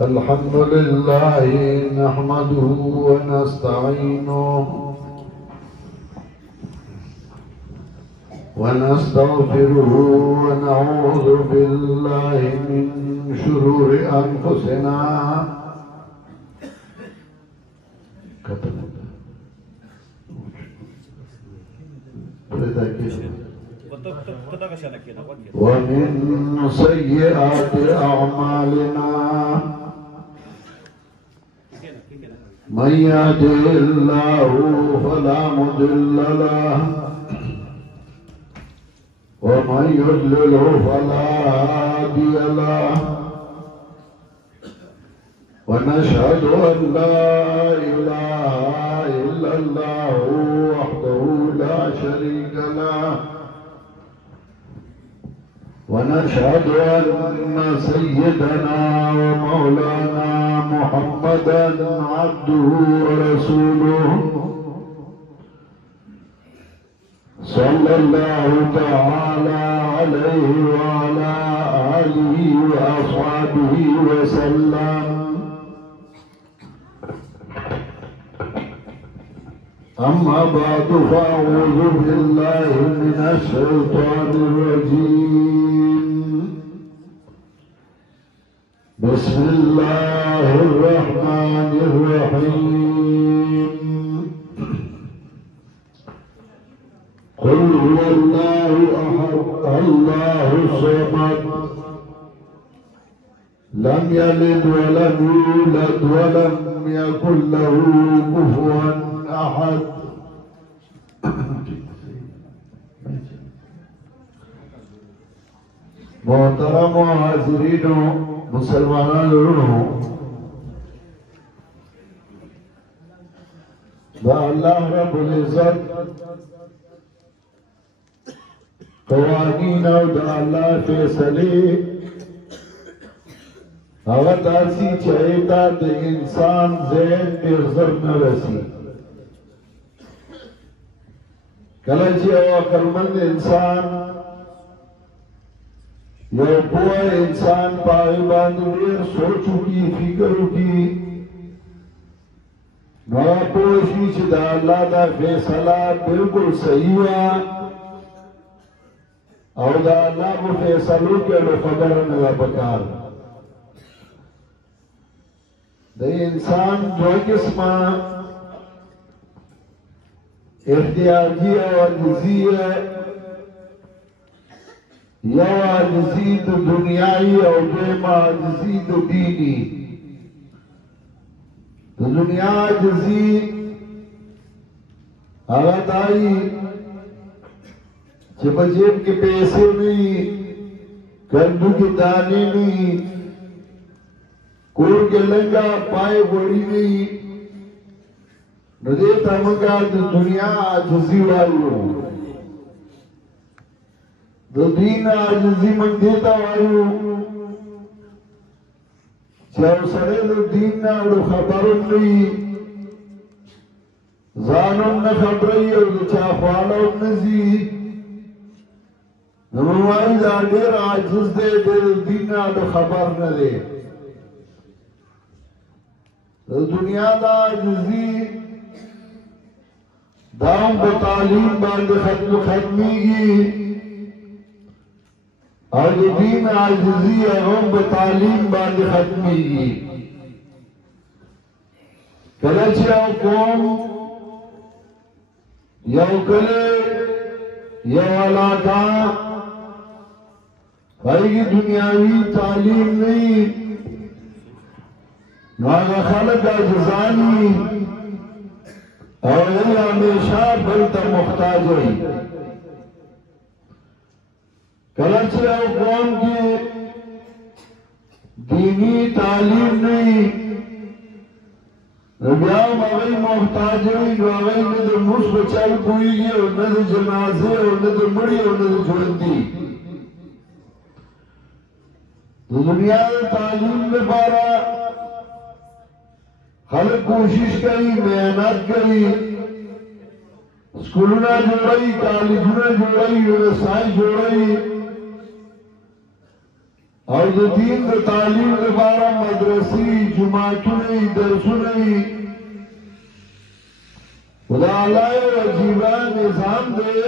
الحمد لله نحمده ونستعينه ونستغفره ونعوذ بالله من شرور أنفسنا ومن سيئات أعمالنا من يهده الله فلا مضل له ومن يضلل فلا هادي له ونشهد أن لا إله إلا الله وحده لا شريك له ونشهد أن سيدنا ومولانا محمدا عبده ورسوله صلى الله تعالى عليه وعلى آله وأصحابه وسلم. أما بعد فأعوذ بالله من الشيطان الرجيم. بسم الله الرحمن الرحيم. قل هو الله أحد الله الصمد لم يلد ولم يولد ولم يكن له كفوا أحد. محترم حاضرین مسلمانانو، دا اللہ رب العزت قوانین او دا اللہ فیصلے هغه داسي چې ایتا د انسان ذهن بغزر نه رسی. کله چې یو عقلمند انسان یو پوه انسان په هغې باندې ډېر سوچ وکړي، فکر وکړي، نو هغه پوه شي چې د الله دا فیصله بلکل صحیح وه او د الله په فیصلو کې نو خبره نه ده پکار. د انسان دو قسمه احتیاجی او عاجزی ہے. یو عاجزی د دنیای او دویم عاجزی د دینی. د دنیا عاجزی هغه دای چې په جیب کې پیسې نه وي، کندو کې دانې نه وي، کور کې لنګا پای وړي نه وي، نو دې ته موږ د دنیا عاجزي وایو. د دین عاجزي موږ دې ته وایو چې یو سړی د دین نه خبرو نه وي، ځان هم نه خبروي او د چا خواله هم نه ځي، نو موږ وایو دا ډېر عاجز دی، د دین نه خبر نه دی. د دنیا دا عاجزي دا هم په تعلیم باندې ختمیږي او د دین عاجزي هغه هم په تعلیم باندې ختمیږي. کله چې یو قوم، یو کلی، یو علاقه هغې دنیاوي تعلیم نه وي، نو هغه خلک عاجزان وي او هغوی همیشه بل ته محتاج وي. کله چې یو قوم کې دینی تعلیم نه وي، نو بیا هم هغوی محتاج وي، نو هغوی نه د لمونځ په چل پوهېږي او نه د جنازې او نه د مړي او نه د ژوندي. د دنیا د تعلیم لپاره خلق کوشش کئی، محنت کئی، سکولونا جوڑائی، کالجونا جوڑائی، یونیورسٹی جوڑائی، او د دین د تعلیم لپاره مدرسې جماعتونه درسونه خدا الله عجیبه نظام دی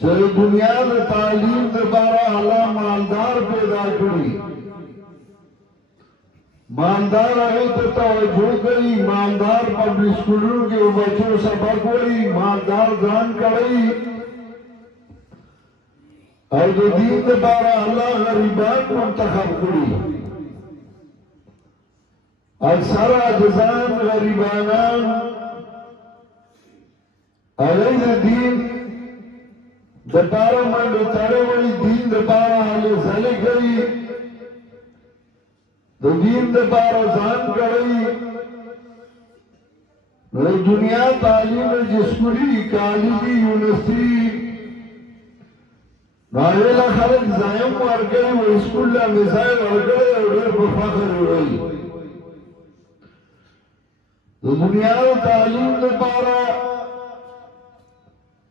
چې دنیا د تعلیم لپاره الله مالدار پیدا کړی مالدار هغه ته توجه کوي مالدار پبلک سکولونو کې بچو سبق وایي مالدار ځان کوي او د دین لپاره الله غریبان منتخب کړي اکثر عاجزان غریبانان هغه د دین دپاره منډې تړې وړي دین دپاره هلې ځلې کوي د دین دپاره ځان کړی د دنیا تعلیم چې سکولي کالجي یونیورسټي هغې له خلک ځایم ورکوي و سکول له میزایل ورکړی او ډېر په فخر وایي د دنیا تعلیم لپاره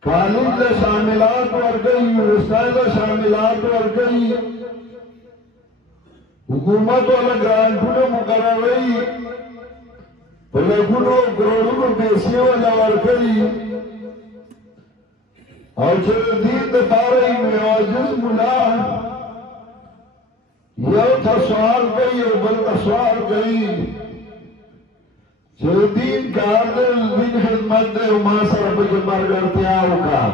کالج له شاملات ورکوي یونیورسټۍ له شاملات ورکوي حکومت والا گرانٹونه مقرروي په لګونو کروڑونو پیسې والا ورکوي او چې د دین دپاره یې معجز ملا یو ته سوال کوي او بل ته سوال کوي چې د دین کار دی د دین خدمت دی او ما سره پکې ملګرتیا وکړه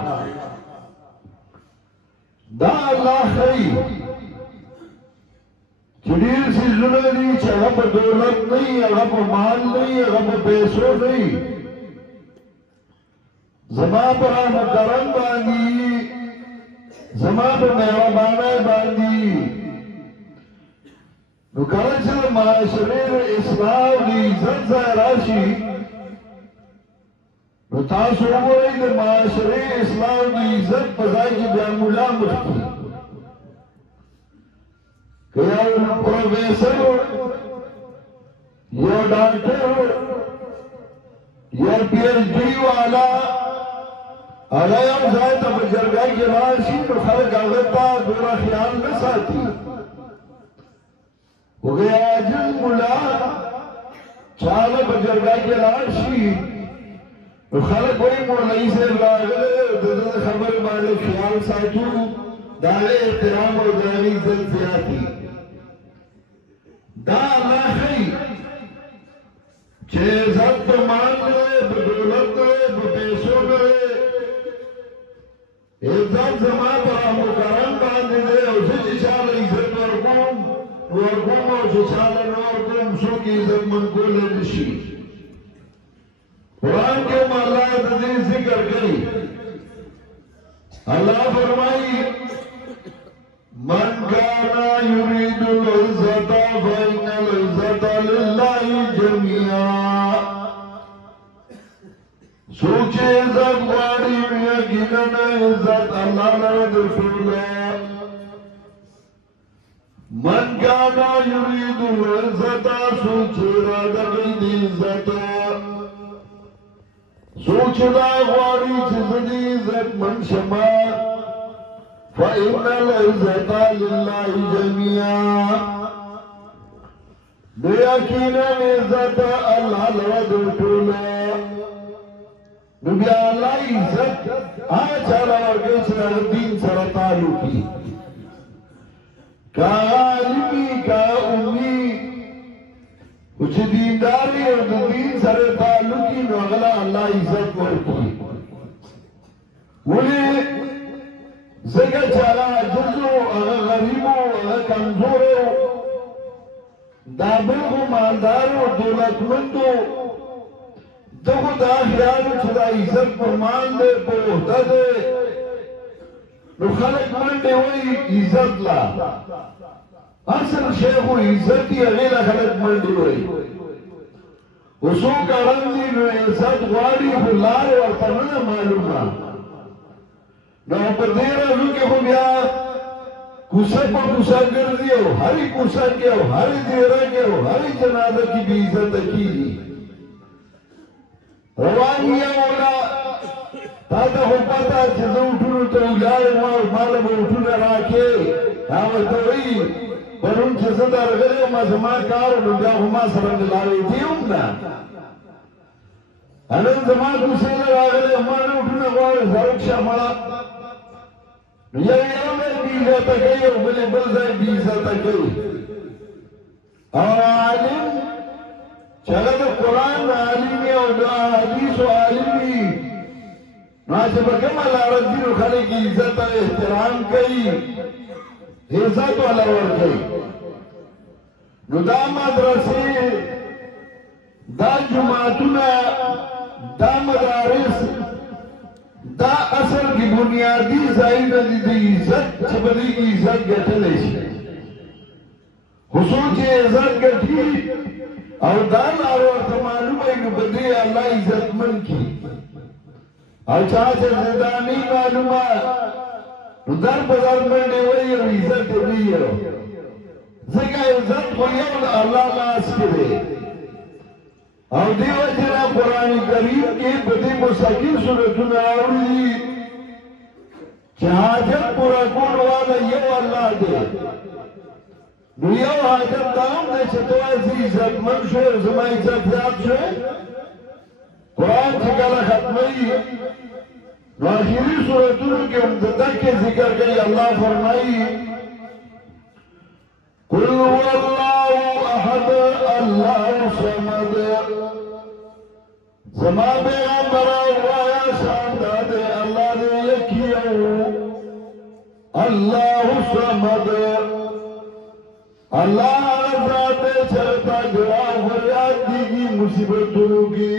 دا الله ښیي چې ډېر څیزونه دي چې هغه په دولت نه وي هغه په مال نه وي هغه په پیسو نه وي زما په رحم کرم باندې زما په مهربانۍ باندې نو کله چې د معاشرې د اصلاح او د عزت ځای راشي نو تاسو وګورئ د معاشرې اصلاح او د عزت په ځای کې بیا ملا مخکې که یو پروفیسر یو ډاکټر یو پی ایچ ډي والا هغه یو ځای ته په جرګه کې راشي نو خلک هغه ته دومره خیال نه ساتي هغه عاجز ملا چې هغه په جرګه کې راشي نو خلک وایي مولوي صاحب راغلی د ده د خبرې باندې خیال ساتو د هغه احترام او د هغې عزت زیاتي دا الله ښیي چې عزت په مال نه دی په دولت نه دی په پیسو نه دی عزت زما په رحم کرم باندې دی او زه چې چاله عزت ورکوم او چې چاله نه ورکوم څوک عزت من کولی نه شي قرآن کې هم الله د دې ذکر کوي الله فرمایي من كان يريد العزة فإن العزة لله جميعا سوچ عزت غواړي یقینا عزت الله لره درکوله من كان يريد العزة سوچ اراده کوي د عزت سوچ دا غواړي چې د عزت من شمه فإن العزة لله جميعا بيقينا عزت الله لرد طولا نبي الله عزت آچالا ورگیچ لردین سرطالوکی کا عالمی کا امی کچھ دینداری اور دین سرطالوکی نو اغلا اللہ عزت ورکی ولی زګه چاله عجزو هغه غریبو هغه کمزورو دا بلغو مالدارو دولتمندو دغو دا خیالو چې دا عزت پر مال دی په عهده دی نو خلک منډې وایي عزت لا اصل شی خو عزت یې هغې له خلک منډې وایي خو څوک اړم دي نو عزت غواړي خو لار ورته نه ده معلومه نو په دې راځو کې خو بیا کوڅه په کوڅه ګرځي او هرې کوڅه کې او هرې دیره کې او هرې جنازه کې بې عزته کېږي روان یې ولا تا ته خو پته چې زه اونټونو ته ولاړم او ما له به اونټونه راکې هغه ته وایي پرون چې زه درغلی وم زما کار نو بیا خو ما سره ملاوېدي هم نه نن زما کوڅې ته راغلی ما نوټونه غواړي زه وکشه مړه نو یو یو بل بېعزته کوي او بل بل ځای بېعزته کوي او عالم چې هغه د قرآن عالم وي او د حدیثو عالم وي نو چې په کومه لاره ځي نو خلک عزت او احترام کوي عزت والا ورکوي نو دا مدرسې دا جماعتونه دا مدارس دا اصل کی بنیادی ځایونه دي د عزت چې په دې کې عزت ګټلی شي خصوص چې عزت ګټي او دا لار ورته معلومه وي نو په دې الله عزتمن کړي او چا چې دا نه معلومه نو در په در باندې وایي او عزت یې نه وي ځکه عزت خو یو د الله لاس کې دی او دیو جنا قرآن کریم کې په دې مستقیم سورتونه راوړي چې حاجت پورا کول والا یو الله دی نو یو حاجت دا هم دی چې ته وایې عزتمن شوې زما عزت زیات شوی قرآن چې کله ختموي نو آخري سورتونو کې هم د دقې ذکر کوي الله فرمایي قل هو الله احد الله صمد زما پیغمبر وایا شان دے اللہ دے یکیو اللہ صمد اللہ ذات چلتا جڑا فریاد کی مصیبتوں کی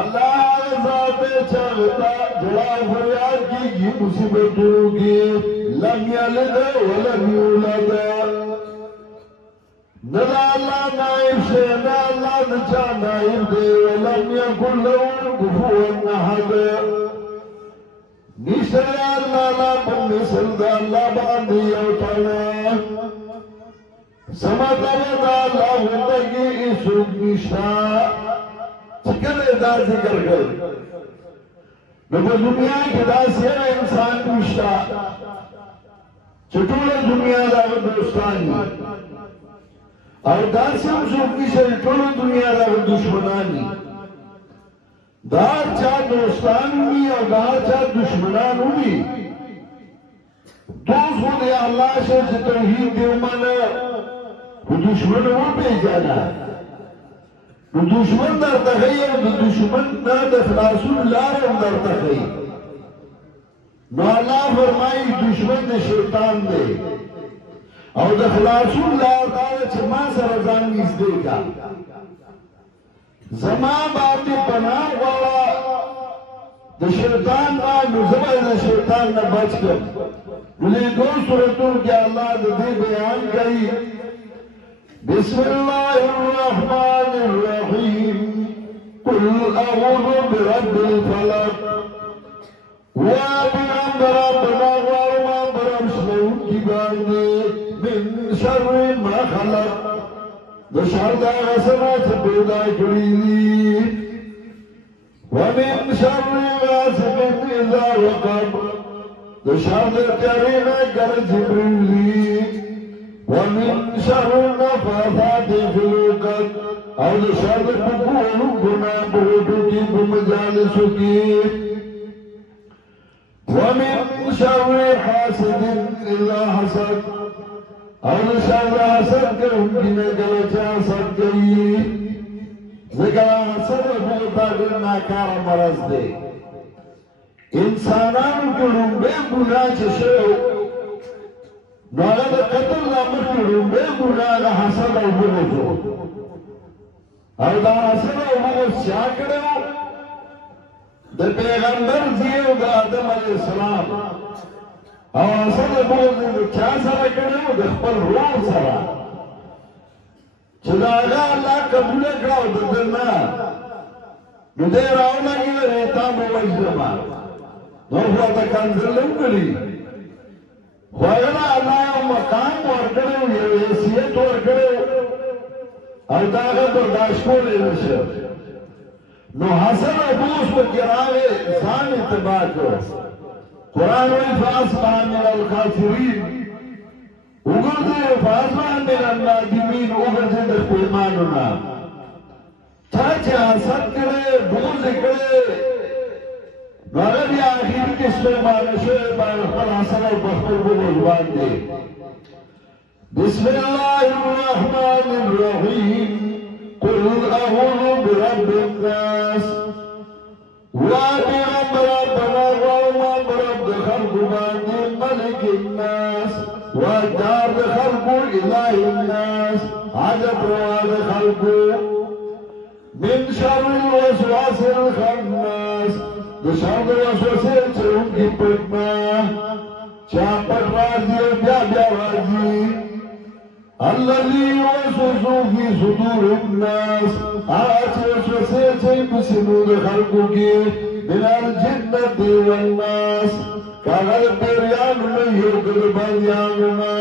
اللہ ذات چلتا جڑا فریاد کی مصیبتوں کی لم یلد ولم یولد ندا اللہ نائب سے نا اللہ نچا نائب دے ولم یکن له کفوا احد نشر اللہ لا پر نسل دا اللہ باندھی اوٹانا سمتا دا اللہ زندگی اسوک نشا چکر دا ذکر کر نبو دنیا کی دا سیر انسان نشا چطور دنیا دا دوستانی او داسې هم څوک نشته چې ټوله دنیا د هغه دشمنان وي د هر چا دوستان وي او د هر چا دشمنان وي دوست خو د الله شه چې توحید دې ومنه خو دشمن وپېژنه نو دشمن درته ښیي او د دشمن نه د خلاصون لاره هم درته ښیي نو الله فرمایي دشمن د شیطان دی او د خلاصون لار دا چې ما سره ځان نږدې کا زما باندې پناه غواړه د شیطان نه نو زه به د شیطان نه بچ کړم نو دې دوه سورتونو کې الله د دې بیان کوي بسم الله الرحمن الرحیم قل اعوذ برب الفلق وبرب ربنا وما برب شنو کی باندې من شر ما خلق د شر دا غسنا چې پیدا کړی دي ومن شر غاسق اذا وقب د شر د تیارې نه ګرځي پرېږدي ومن شر النفاثات في العقد او د شر د پکوړو ګناه په وټو کې په مجالسو کې ومن شر حاسد اذا حسد او نشان حسد کوونکی نه کله چې حسد کوي ځکه حسد هغه ډېر ناکاره مرض دی انسانانو کې لومړی ګناه چې شوی نو هغه د قتل نه مخکې لومړی ګناه د حسد او بغض او دا حسد او بغض چا کړی و د پیغمبر زیو د آدم علیه السلام او حسد او بغض د چا سره کړی و د خپل ورور سره چې دا هغه الله قبول کړه او د ده نه نو دی راولګېد تا به وژنمه نور خو ورته کنځل هم کړي خو هغه له الله یو مقام ورکړی و یو حیثیت ورکړی او دا هغه برداشت کولی نه شو نو حسد او بغض پکې راغی ځان یې تباه کړ قرآن فأصبح من الخاسرين وقرده فأصبح من النادمين وقرده در پیماننا چاچه حسد کرے بغض کرے مگر بیا آخر کس پیمانه شوئے باید خل حسن و بخبر بغض باندے بسم الله الرحمن الرحيم قل أعوذ برب الناس وأبرم ربنا وأمام رب خلق باندي ملك الناس وأدار خلق إله الناس عجب رواد خلق من شر الوسواس الخناس بشر الوسوسة چونكي پتنا چاپت رازي بیا بیا رازي الذي يوسوس في صدور الناس آج وسوسه بسنود خلقك من الجنة والناس كاغل پیریان میں یرکل بانیانونا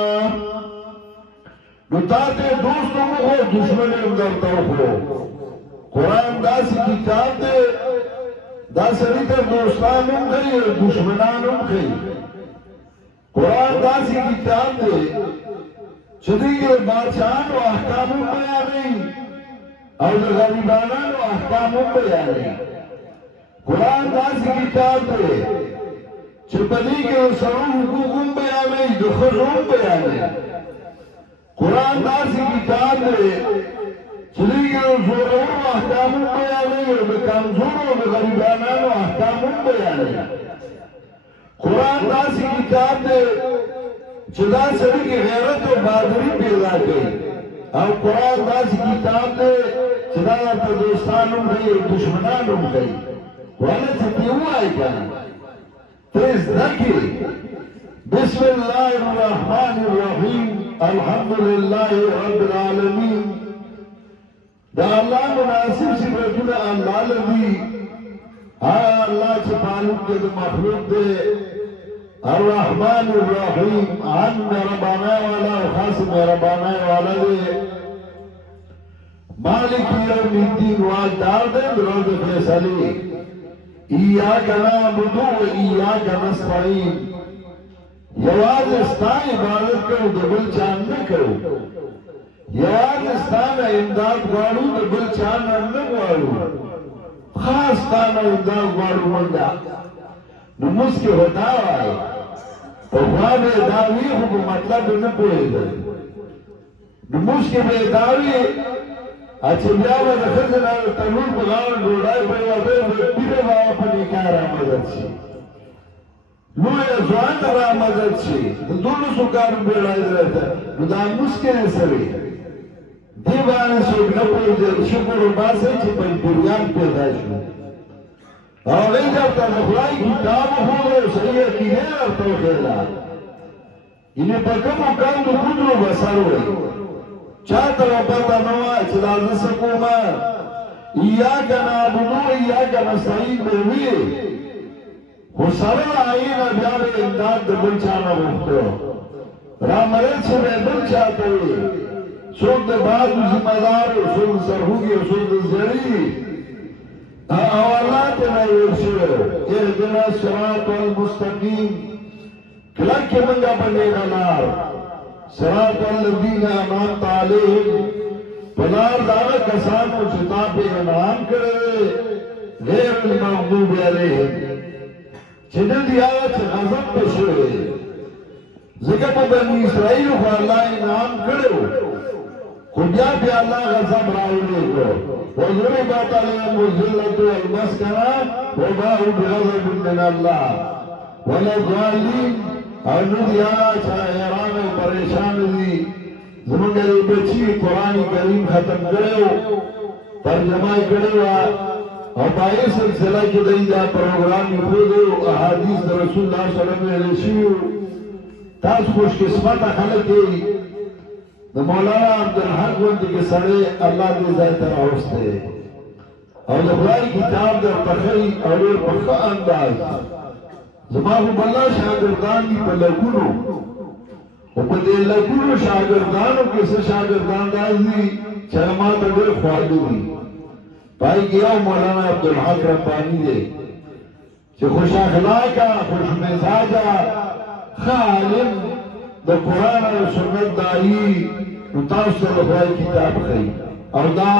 نتاتے دوستوں کو دشمن اندرتا ہو قرآن داسی کتاب دے داسری تر دوستانوں گئی دشمنانوں گئی قرآن داسی کتاب دے چدیگے بادشاہان و احکاموں بیانی اور غریبانان و احکاموں بیانی قرآن داسی کتاب دے چپدی کے سروں حقوقوں بیانی دخروں بیانی قرآن داسی کتاب دے چدیگے زوروں و احکاموں بیانی اور کمزوروں و غریبانان و احکاموں بیانی قرآن داسی کتاب دے چدا سری کی غیرت و بہادری پیدا کی اور قرآن داسی کتاب دے چدا تا دوستانوں گئی اور دشمنانوں گئی والا چھتیوں آئی کہاں تیز دکی بسم اللہ الرحمن الرحیم الحمدللہ رب العالمین دا اللہ مناسب صفتنا اللہ لدی آیا اللہ چھپالوں کے مخلوق دے الرحمن الرحیم عن ربانا والا خاص ربانا والا دے مالک یوم الدین واجدار دے روز فیصلی ایاک نعبد و ایاک نستعین یواز استان عبادت کرو دبل چان نہ کرو یواز استان امداد غواړو دبل چان نہ غواړو خاص استان امداد غواړو مندا نموز کے ہوتا ہے پہوان داوی کو مطلب نہ پوئے گا نموز کے بے داوی اچھا بیاوہ دخلنا تنور بغاون ڈوڑائی بیوہ بیوہ باوہ پنیکا رامدد چی لویا زوان رامدد چی دونو سکار بیڑائی رہتا نو دا مسکن سری دیوان سوک نپوئے دے شکر و باسے چی پنی پریان پیدا شو اور نہیں جب تک خدای کتاب ہو گئے صحیح عقیدے اور توحیدہ انہیں پکم و کم دو خودر و بسر ہوئی چاہتا و پتا نوا چلاز سکوما ایاک نعبدو ایاک نستعین بروی خسر آئین بیار امداد دبل چانا مفتو رامرے چھوڑے دل چاہتا ہوئی سوک دے بعد ذمہ دار سوک سرہوگی سوک زری اولاد میں ورشو اهدنا الصراط المستقیم کلک کے منگا بنے گا نار صراط الذین انعمت علیہم پنار دارا کسانو چتاب انعام کرے غیر المغضوب علیہم چنن دیا چھ غضب بشوئے ذکر بنی اسرائیل کو اللہ انعام کرے خودیا بھی اللہ غضب راولے کو وضربت عليهم الذلة والمسكنة وباءوا بغضب من الله والضالين الذي شاعران پریشان دی زمانگری بچی قرآن کریم ختم کرو ترجمہ کرو اور بائی سلسلہ کی دیدہ پروگرام خودو احادیث رسول اللہ صلی اللہ علیہ وسلم تاس خوش قسمت خلقی مولانا عبدالحق وندی کے سڑے اللہ دے ذات راوستے اور خدای کتاب در پخی اور پخا انداز زمان بلہ شاگردان دی پا لگونو اور پا دے لگونو شاگردانو کسے شاگردان دازی چرمات اگر خواہدو دی پائی گیا مولانا عبدالحق ربانی دے چې خوش اخلاقه خوش مزاجه ښه عالم د قرآن او سنت داعي نو تاسو ته د خدای کتاب ښیي او دا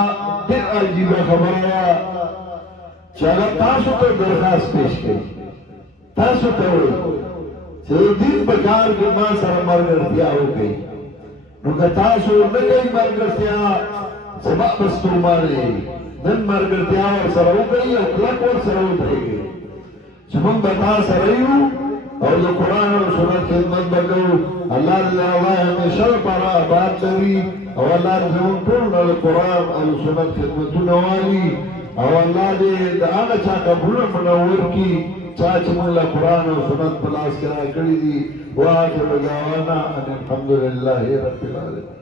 ډېر عجیبه خبره ده چې هغه تاسو ته درخواست پیش کوي تاسو ته وایي چې د دین په کار کې ما سره ملګرتیا وکړئ نو که تاسو نه کوئ ملګرتیا سبا به ستومانه نن ملګرتیا ورسره وکړئ او کلک ورسره ودرېږئ چې موږ به تا سره یو او د قرآن او سنت خدمت به کوو الله دې هغه همیشه لپاره آباد لري او الله دې زموږ ټول نه د قرآن او سنت خدمتونه والي او الله دې د هغه چا قبرونه منور کړي چا چې موږ له قرآن او سنت په لاس کې راکړي دي واخر دعوانا ان الحمد لله رب العالمين